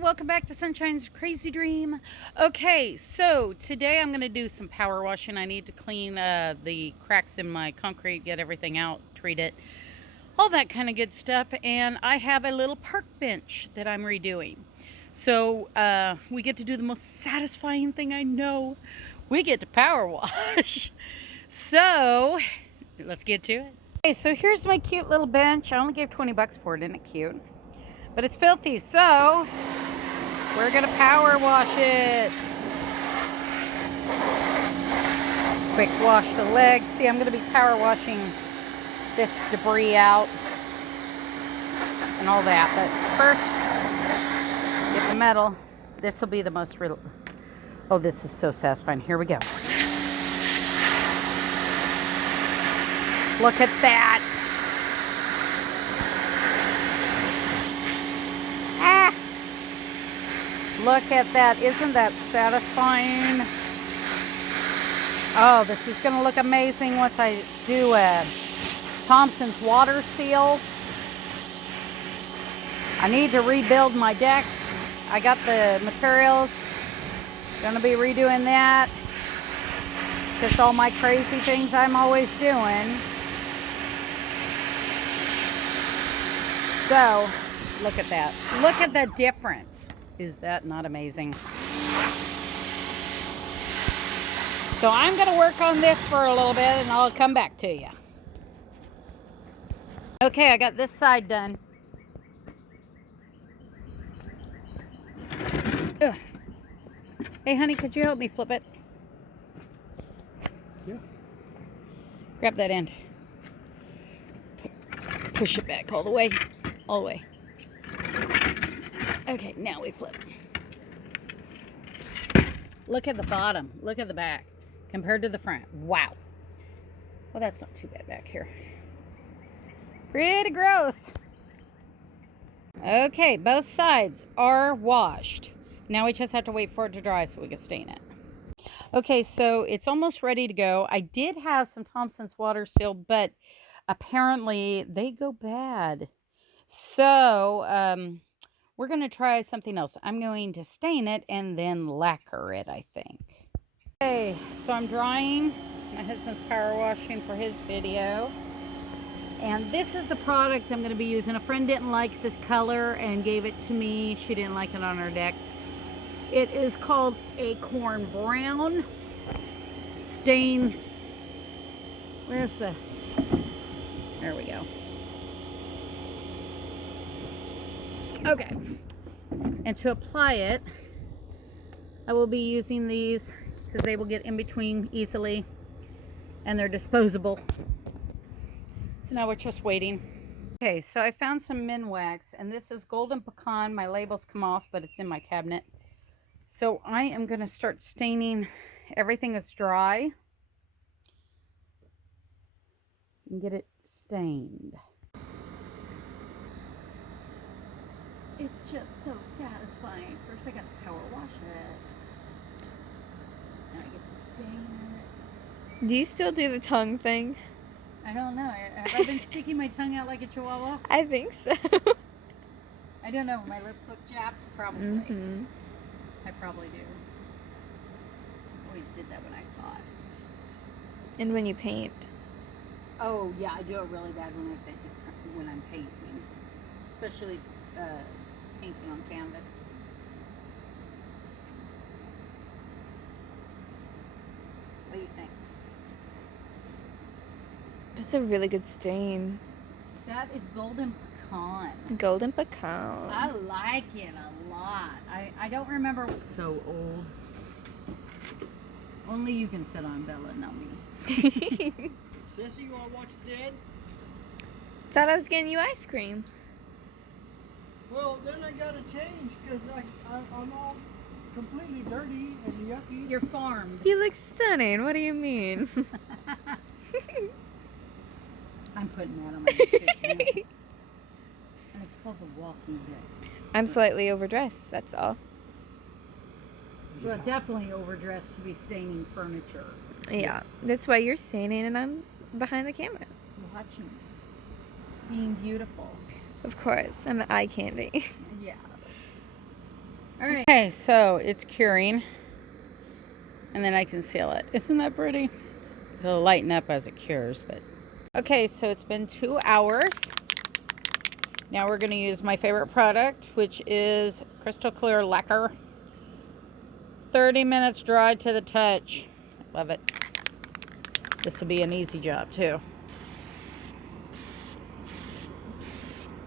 welcome back to Sunshine's Crazy Dream. Okay, so today I'm going to do some power washing. I need to clean the cracks in my concrete, get everything out, treat it, all that kind of good stuff. And I have a little park bench that I'm redoing. So we get to do the most satisfying thing I know. We get to power wash. So let's get to it. Okay, so here's my cute little bench. I only gave 20 bucks for it. Isn't it cute? But it's filthy, so we're gonna power wash it. Quick wash the legs. See, I'm gonna be power washing this debris out and all that. But first, get the metal. This will be the most real. Oh, this is so satisfying. Here we go. Look at that. Look at that. Isn't that satisfying? Oh, this is going to look amazing once I do a Thompson's water seal. I need to rebuild my deck. I got the materials. Going to be redoing that. Just all my crazy things I'm always doing. So, look at that. Look at the difference. Is that not amazing? So I'm going to work on this for a little bit and I'll come back to you. Okay, I got this side done. Ugh. Hey honey, could you help me flip it? Yeah. Grab that end. Push it back all the way. All the way. Okay, now we flip. Look at the bottom. Look at the back compared to the front. Wow. Well, that's not too bad back here. Pretty gross. Okay, both sides are washed. Now we just have to wait for it to dry so we can stain it. Okay, so it's almost ready to go. I did have some Thompson's water seal, but apparently they go bad. So, we're going to try something else. I'm going to stain it and then lacquer it, I think. Okay, so I'm drying. My husband's power washing for his video. And this is the product I'm going to be using. A friend didn't like this color and gave it to me. She didn't like it on her deck. It is called Acorn Brown Stain. Where's the... There we go. Okay, and to apply it, I will be using these because they will get in between easily and they're disposable. So now we're just waiting. Okay, so I found some Minwax and this is Golden Pecan. My labels come off, but it's in my cabinet. So I am going to start staining everything that's dry and get it stained. It's just so satisfying. First I got to power wash it. Now I get to stain it. Do you still do the tongue thing? I don't know. Have I been sticking my tongue out like a chihuahua? I think so. I don't know. My lips look chapped. Probably. Mm-hmm. I probably do. Always did that when I fought. And when you paint. Oh yeah, I do it really bad when I'm painting, especially painting on canvas. What do you think? That's a really good stain. That is Golden Pecan. Golden Pecan. I like it a lot. I don't remember. So old. Only you can sit on Bella, not me. Sissy, you want to watch Dad? Thought I was getting you ice cream. Well, then I got to change because I'm all completely dirty and yucky. You're farmed. You look stunning. What do you mean? I'm putting that on my picture. And it's called The Walking Dead. I'm slightly overdressed, that's all. Well, definitely overdressed to be staining furniture. Yeah, that's why you're staining and I'm behind the camera. Watching me. Being beautiful. Of course, I'm eye candy. Yeah. All right. Okay, so it's curing, and then I can seal it. Isn't that pretty? It'll lighten up as it cures, but. Okay, so it's been 2 hours. Now we're going to use my favorite product, which is crystal clear lacquer. 30 minutes dry to the touch. Love it. This will be an easy job too.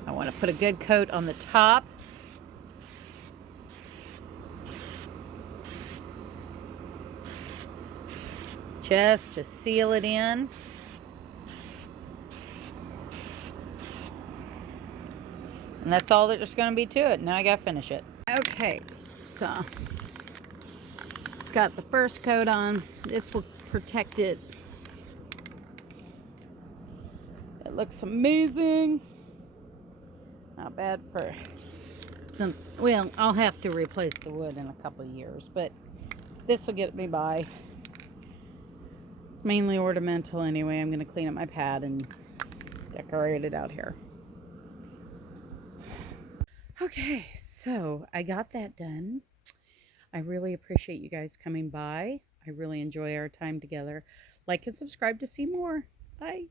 I want to put a good coat on the top. Just to seal it in. And that's all there's going to be to it. Now I got to finish it. Okay, so it's got the first coat on. This will protect it. It looks amazing. Not bad for some. Well, I'll have to replace the wood in a couple of years, but this will get me by. It's mainly ornamental anyway. I'm going to clean up my pad and decorate it out here. Okay, so I got that done. I really appreciate you guys coming by. I really enjoy our time together. Like and subscribe to see more. Bye.